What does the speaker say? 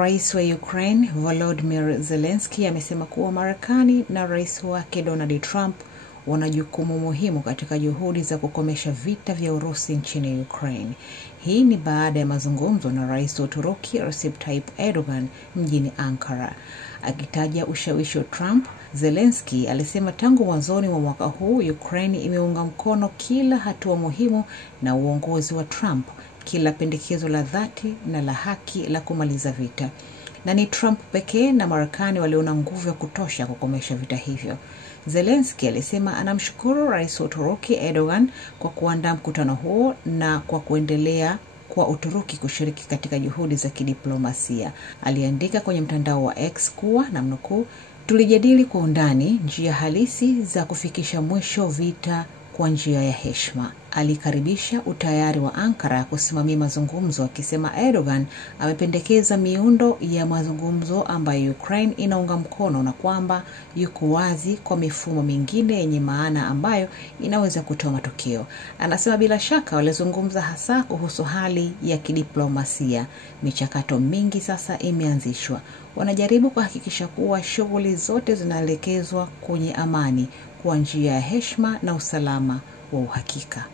Rais wa Ukraine Volodymyr Zelensky amesema kuwa Marekani na rais wake Donald Trump wana jukumu muhimu katika juhudi za kukomesha vita vya Urusi nchini Ukraine. Hii ni baada ya mazungumzo na rais wa Uturuki Recep Tayyip Erdogan mjini Ankara. Akitaja ushawishi wa Trump, Zelensky alisema tangu mwanzoni mwa mwaka huu Ukraine imeunga mkono kila hatua muhimu na uongozi wa Trump, kila pendekezo la dhati na la haki la kumaliza vita. Na ni Trump pekee na Marekani waliona nguvu ya kutosha kukomesha vita hivyo. Zelensky alisema anamshukuru rais wa Uturuki Erdogan kwa kuandaa mkutano huo na kwa kuendelea kwa Uturuki kushiriki katika juhudi za kidiplomasia. Aliandika kwenye mtandao wa X kuwa namnukuu, tulijadili kwa undani njia halisi za kufikisha mwisho vita kwa njia ya heshima. Alikaribisha utayari wa Ankara kusimamia mazungumzo, akisema Erdogan amependekeza miundo ya mazungumzo ambayo Ukraine inaunga mkono na kwamba yuko wazi kwa mifumo mingine yenye maana ambayo inaweza kutoa matokeo. Anasema bila shaka walizungumza hasa kuhusu hali ya kidiplomasia. Michakato mingi sasa imeanzishwa. Wanajaribu kuhakikisha kuwa shughuli zote zinaelekezwa kwenye amani kwa njia ya heshima na usalama wa uhakika.